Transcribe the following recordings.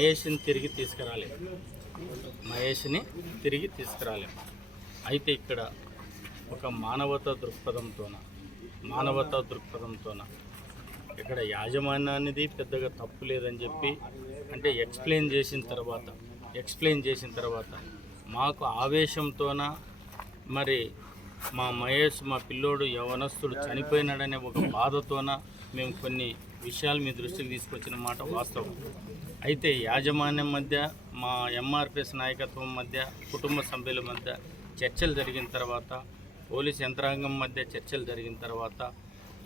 మహేష్ని తిరిగి తీసుకురాలేము. అయితే ఇక్కడ ఒక మానవతా దృక్పథంతోన ఇక్కడ యాజమాన్యానిది పెద్దగా తప్పు లేదని చెప్పి అంటే ఎక్స్ప్లెయిన్ చేసిన తర్వాత మాకు ఆవేశంతోన మరి మా మహేష్ మా పిల్లోడు యవనస్తుడు చనిపోయినాడనే ఒక బాధతోన మేము కొన్ని విషయాలు మీ దృష్టికి తీసుకొచ్చిన మాట వాస్తవం. అయితే యాజమాన్యం మధ్య మా ఎంఆర్పిఎస్ నాయకత్వం మధ్య కుటుంబ సభ్యుల మధ్య చర్చలు జరిగిన తర్వాత పోలీస్ యంత్రాంగం మధ్య చర్చలు జరిగిన తర్వాత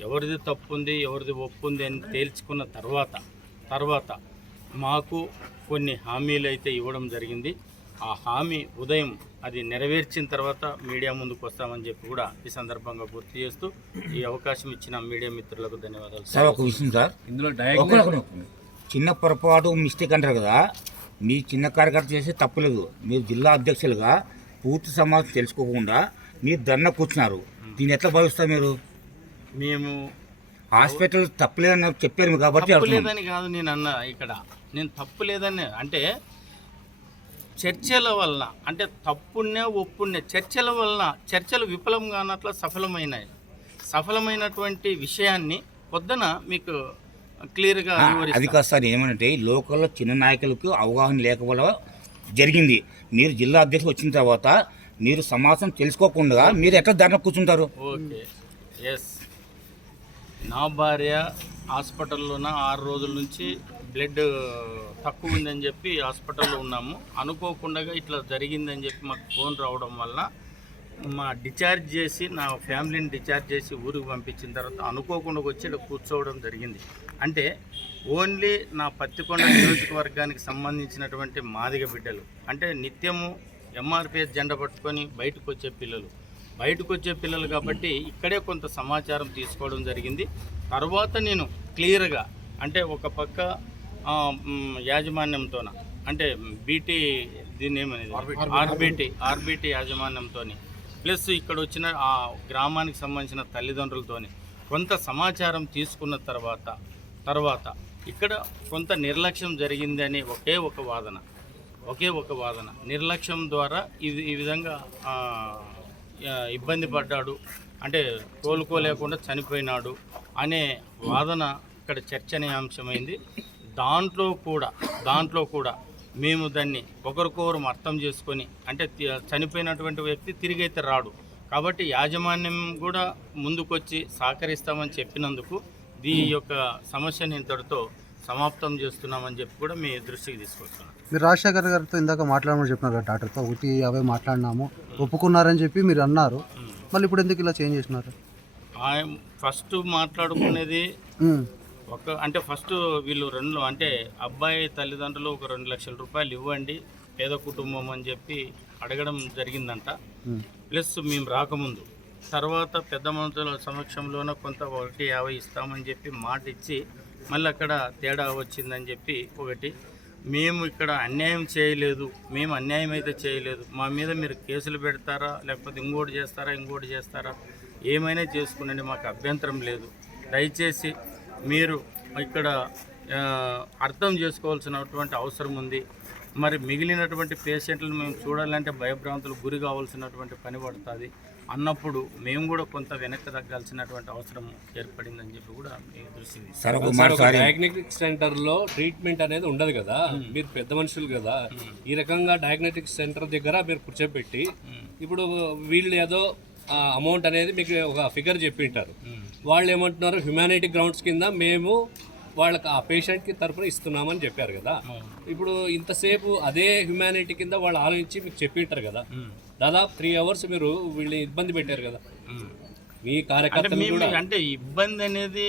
ఎవరిది తప్పు ఉంది ఎవరిది ఒప్పు ఉంది అని తేల్చుకున్న తర్వాత మాకు కొన్ని హామీలు అయితే ఇవ్వడం జరిగింది. ఆ హామీ ఉదయం అది నెరవేర్చిన తర్వాత మీడియా ముందుకు వస్తామని చెప్పి కూడా ఈ సందర్భంగా గుర్తు చేస్తూ ఈ అవకాశం ఇచ్చిన మీడియా మిత్రులకు ధన్యవాదాలు. సార్ ఒక విషయం సార్, ఇందులో చిన్న పొరపాటు మిస్టేక్ అంటారు కదా, మీ చిన్న కార్యకర్త చేసే తప్పులేదు. మీరు జిల్లా అధ్యక్షులుగా పూర్తి సమాచారం తెలుసుకోకుండా మీరు ధర్నా కూర్చున్నారు. దీన్ని ఎట్లా భావిస్తారు మీరు? మేము హాస్పిటల్ తప్పులేదని చెప్పారు కాబట్టి తప్పులేదని కాదు నేను అన్నా, ఇక్కడ నేను తప్పులేదని అంటే చర్చల వలన అంటే తప్పునే ఒప్పునే చర్చల వలన చర్చలు విఫలం కానట్ల సఫలమైనటువంటి విషయాన్ని పొద్దున మీకు క్లియర్గా అది కాదు సార్. ఏమంటే లోకల్లో చిన్న నాయకులకు అవగాహన లేకపోవడం జరిగింది. మీరు జిల్లా అధ్యక్షులు వచ్చిన తర్వాత మీరు సమాచారం తెలుసుకోకుండా మీరు ఎట్లా ధర్నా కూర్చుంటారు? Okay, yes. నా భార్య హాస్పిటల్లోన 6 రోజుల నుంచి బ్లడ్ తక్కువ ఉందని చెప్పి హాస్పిటల్లో ఉన్నాము. అనుకోకుండా ఇట్లా జరిగిందని చెప్పి మాకు ఫోన్ రావడం వల్ల డిశ్చార్జ్ చేసి నా ఫ్యామిలీని డిశ్చార్జ్ చేసి ఊరికి పంపించిన తర్వాత అనుకోకుండా వచ్చి ఇక్కడ కూర్చోవడం జరిగింది. అంటే ఓన్లీ నా పత్తికొండ నియోజకవర్గానికి సంబంధించినటువంటి మాదిగ బిడ్డలు అంటే నిత్యము ఎంఆర్పిఎస్ జెండా పట్టుకొని బయటకు వచ్చే పిల్లలు కాబట్టి ఇక్కడే కొంత సమాచారం తీసుకోవడం జరిగింది. తర్వాత నేను క్లియర్గా అంటే ఒక పక్క యాజమాన్యంతోన అంటే బీటీ దీన్ని ఏమనేది ఆర్బీటీ యాజమాన్యంతో ప్లస్ ఇక్కడ వచ్చిన ఆ గ్రామానికి సంబంధించిన తల్లిదండ్రులతోని కొంత సమాచారం తీసుకున్న తర్వాత ఇక్కడ కొంత నిర్లక్ష్యం జరిగిందని ఒకే ఒక వాదన నిర్లక్ష్యం ద్వారా ఈ విధంగా ఇబ్బంది పడ్డాడు అంటే కోలుకోలేకుండా చనిపోయినాడు అనే వాదన ఇక్కడ చర్చనీయాంశమైంది. దాంట్లో కూడా మేము దాన్ని ఒకరికొకరు అర్థం చేసుకొని అంటే చనిపోయినటువంటి వ్యక్తి తిరిగైతే రాడు కాబట్టి యాజమాన్యం కూడా ముందుకొచ్చి సహకరిస్తామని చెప్పినందుకు ఈ యొక్క సమస్యని ఇంతటితో సమాప్తం చేస్తున్నామని చెప్పి కూడా మీ దృష్టికి తీసుకొస్తున్నాం. మీరు రాజశేఖర్ గారితో ఇందాక మాట్లాడమని చెప్పినారు కదా, డాక్టర్తో 150 మాట్లాడినాము ఒప్పుకున్నారని చెప్పి మీరు అన్నారు. మళ్ళీ ఇప్పుడు ఎందుకు ఇలా చేంజ్ చేసినారు? ఫస్ట్ మాట్లాడుకునేది ఫస్ట్ వీళ్ళు అంటే అబ్బాయి తల్లిదండ్రులు ఒక 2 లక్షల రూపాయలు ఇవ్వండి పేద కుటుంబం అని చెప్పి అడగడం జరిగిందంట. ప్లస్ మేము రాకముందు తర్వాత పెద్ద మనుషుల సమక్షంలోనే కొంత 150 ఇస్తామని చెప్పి మాట ఇచ్చి మళ్ళీ అక్కడ తేడా వచ్చిందని చెప్పి ఒకటి. మేము ఇక్కడ అన్యాయం అయితే చేయలేదు, మా మీద మీరు కేసులు పెడతారా లేకపోతే ఇంకోటి చేస్తారా ఏమైనా చేసుకునండి, మాకు అభ్యంతరం లేదు. దయచేసి మీరు ఇక్కడ అర్థం చేసుకోవాల్సినటువంటి అవసరం ఉంది. మరి మిగిలినటువంటి పేషెంట్లను మేము చూడాలంటే భయభ్రాంతులకు గురి కావాల్సినటువంటి పని పడుతుంది అన్నప్పుడు మేము కూడా కొంత వెనక్కి తగ్గాల్సినటువంటి అవసరం ఏర్పడిందని చెప్పి కూడా మీ దృష్టికి. డయాగ్నోస్టిక్ సెంటర్లో ట్రీట్మెంట్ అనేది ఉండదు కదా, మీరు పెద్ద మనుషులు కదా, ఈ రకంగా డయాగ్నోస్టిక్ సెంటర్ దగ్గర మీరు కూర్చోబెట్టి ఇప్పుడు వీళ్ళు ఏదో అమౌంట్ అనేది మీకు ఒక ఫిగర్ చెప్పింటారు. వాళ్ళు ఏమంటున్నారు హ్యుమానిటీ గ్రౌండ్స్ కింద మేము వాళ్ళకి ఆ పేషెంట్కి తరపున ఇస్తున్నామని చెప్పారు కదా. ఇప్పుడు ఇంతసేపు అదే హ్యుమానిటీ కింద వాళ్ళు ఆలోచించి మీకు చెప్పింటారు కదా, దాదాపు 3 hours మీరు వీళ్ళని ఇబ్బంది పెట్టారు కదా మీ కార్యకర్తలు కూడా. అంటే ఇబ్బంది అనేది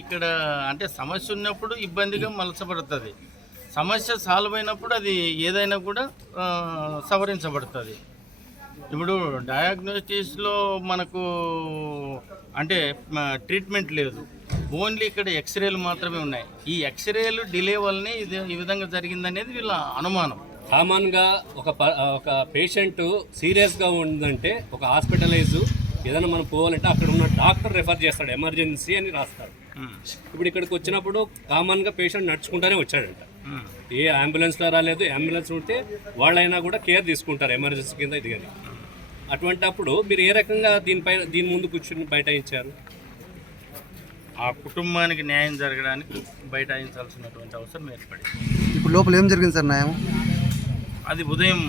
ఇక్కడ అంటే సమస్య ఉన్నప్పుడు ఇబ్బందిగా మలచబడుతుంది, సమస్య సాల్వ్ అయినప్పుడు అది ఏదైనా కూడా సవరించబడుతుంది. ఇప్పుడు డయాగ్నోస్టిక్స్లో మనకు అంటే ట్రీట్మెంట్ లేదు, ఓన్లీ ఇక్కడ ఎక్స్రేలు మాత్రమే ఉన్నాయి. ఈ ఎక్స్రేలు డిలే వల్లనే ఈ విధంగా జరిగిందనేది వీళ్ళ అనుమానం. కామన్గా ఒక పేషెంట్ సీరియస్గా ఉందంటే ఒక హాస్పిటలైజ్ ఏదైనా మనం పోవాలంటే అక్కడ ఉన్న డాక్టర్ రెఫర్ చేస్తాడు, ఎమర్జెన్సీ అని రాస్తాడు. ఇప్పుడు ఇక్కడికి వచ్చినప్పుడు కామన్గా పేషెంట్ నడుచుకుంటూనే వచ్చాడంట. ఏ అంబులెన్స్లో రాలేదు, అంబులెన్స్ ఉంటే వాళ్ళైనా కూడా కేర్ తీసుకుంటారు ఎమర్జెన్సీ కింద ఇది కానీ. అటువంటప్పుడు మీరు ఏ రకంగా దీని ముందు కూర్చుని బైఠాయించారు? ఆ కుటుంబానికి న్యాయం జరగడానికి బైఠాయించాల్సినటువంటి అవసరం ఏర్పడింది. ఇప్పుడు లోపల ఏం జరిగింది సార్ న్యాయం? అది ఉదయం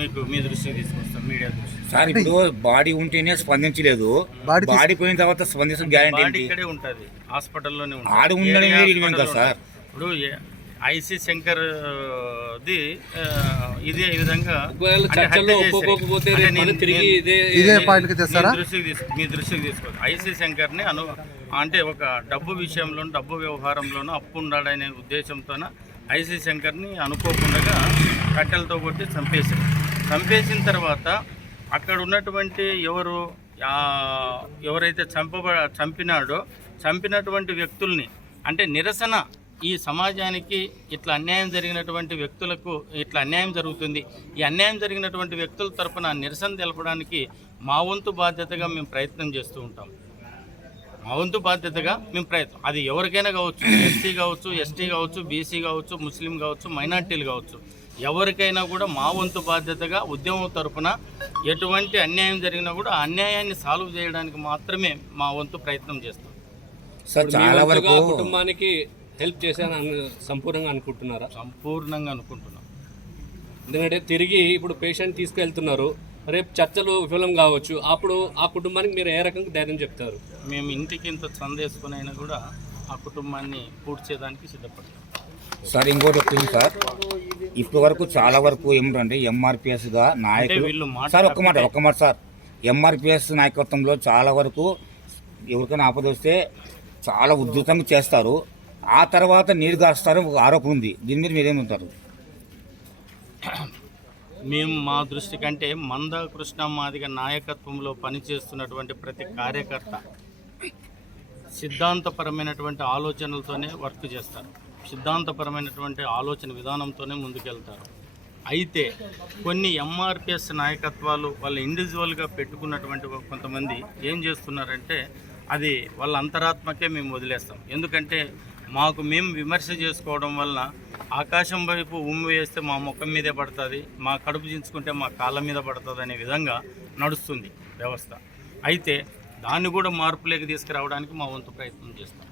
మీకు మీ దృష్టికి తీసుకొస్తాం, మీడియా దృష్టి. సార్ ఇప్పుడు బాడీ ఉంటేనే స్పందించలేదు, బాడీ పోయిన తర్వాత స్పందించడం గ్యారంటీ బాడీ ఇక్కడే ఉంటుంది, హాస్పిటల్లోనే ఆడ ఉండడం ఏరియా వేరు కదా హాస్పిటల్లో సార్. ఇప్పుడు ఐసి శంకర్ ది ఇదే విధంగా ఒకవేళ అంటే చర్చల్లో హత్య ఒప్పుకోకపోతే చేశారు. రేపు మళ్ళీ తిరిగి ఇదే పాయింట్కి తెస్తారా? మీ దృష్టికి తీసుకోవచ్చు. ఐసి శంకర్ని అంటే ఒక డబ్బు విషయంలోనూ డబ్బు వ్యవహారంలోనూ అప్పు ఉండాలనే ఉద్దేశంతోన ఐసి శంకర్ని అనుకోకుండా కట్టెలతో కొట్టి చంపేశారు. చంపేసిన తర్వాత అక్కడ ఉన్నటువంటి ఎవరైతే చంపినటువంటి వ్యక్తుల్ని అంటే నిరసన, ఈ సమాజానికి ఇట్లా అన్యాయం జరిగినటువంటి వ్యక్తులకు ఇట్లా అన్యాయం జరుగుతుంది, ఈ అన్యాయం జరిగినటువంటి వ్యక్తుల తరపున నిరసన తెలపడానికి మా వంతు బాధ్యతగా మేము ప్రయత్నం చేస్తూ ఉంటాం. మా వంతు బాధ్యతగా మేము ప్రయత్నం, అది ఎవరికైనా కావచ్చు, ఎస్సీ కావచ్చు, ఎస్టీ కావచ్చు, బీసీ కావచ్చు, ముస్లిం కావచ్చు, మైనార్టీలు కావచ్చు, ఎవరికైనా కూడా మా వంతు బాధ్యతగా ఉద్యమం తరపున ఎటువంటి అన్యాయం జరిగినా కూడా ఆ అన్యాయాన్ని సాల్వ్ చేయడానికి మాత్రమే మా వంతు ప్రయత్నం చేస్తాం. సార్ చాలా వరకు కుటుంబానికి హెల్ప్ చేశాను సంపూర్ణంగా అనుకుంటున్నారా? సంపూర్ణంగా అనుకుంటున్నాం. ఎందుకంటే తిరిగి ఇప్పుడు పేషెంట్ తీసుకెళ్తున్నారు, రేపు చర్చలు విఫలం కావచ్చు, అప్పుడు ఆ కుటుంబానికి మీరు ఏ రకంగా ధైర్యం చెప్తారు? మేము ఇంటికి ఇంత చందేసుకుని అయినా కూడా ఆ కుటుంబాన్ని పూడ్చేదానికి సిద్ధపడతాం. సార్ ఇంకోటి వచ్చింది సార్, ఇప్పటి వరకు చాలా వరకు ఏమిటంటే ఎంఆర్పిఎస్గా నాయకులు సార్ ఒక్క మాట సార్, ఎంఆర్పిఎస్ నాయకత్వంలో చాలా వరకు ఎవరికైనా ఆపద వస్తే చాలా ఉధృతంగా చేస్తారు, ఆ తర్వాత నీరు కాస్తారు ఒక ఆరోపణ ఉంది. దీని మీద మీరేమంటారు? మేము మా దృష్టి కంటే మంద కృష్ణ మాదిగ నాయకత్వంలో పనిచేస్తున్నటువంటి ప్రతి కార్యకర్త సిద్ధాంతపరమైనటువంటి ఆలోచనలతోనే వర్క్ చేస్తారు, సిద్ధాంతపరమైనటువంటి ఆలోచన విధానంతోనే ముందుకెళ్తారు. అయితే కొన్ని ఎంఆర్పిఎస్ నాయకత్వాలు వాళ్ళ ఇండివిజువల్గా పెట్టుకున్నటువంటి కొంతమంది ఏం చేస్తున్నారంటే అది వాళ్ళ అంతరాత్మకే మేము వదిలేస్తాం. ఎందుకంటే మాకు మేము విమర్శ చేసుకోవడం వలన ఆకాశం వైపు ఉమ్మి వేస్తే మా ముఖం మీదే పడుతుంది, మా కడుపు చించుకుంటే మా కాళ్ళ మీద పడుతుంది అనే విధంగా నడుస్తుంది వ్యవస్థ. అయితే దాన్ని కూడా మార్పులోకి తీసుకురావడానికి మా వంతు ప్రయత్నం చేస్తాం.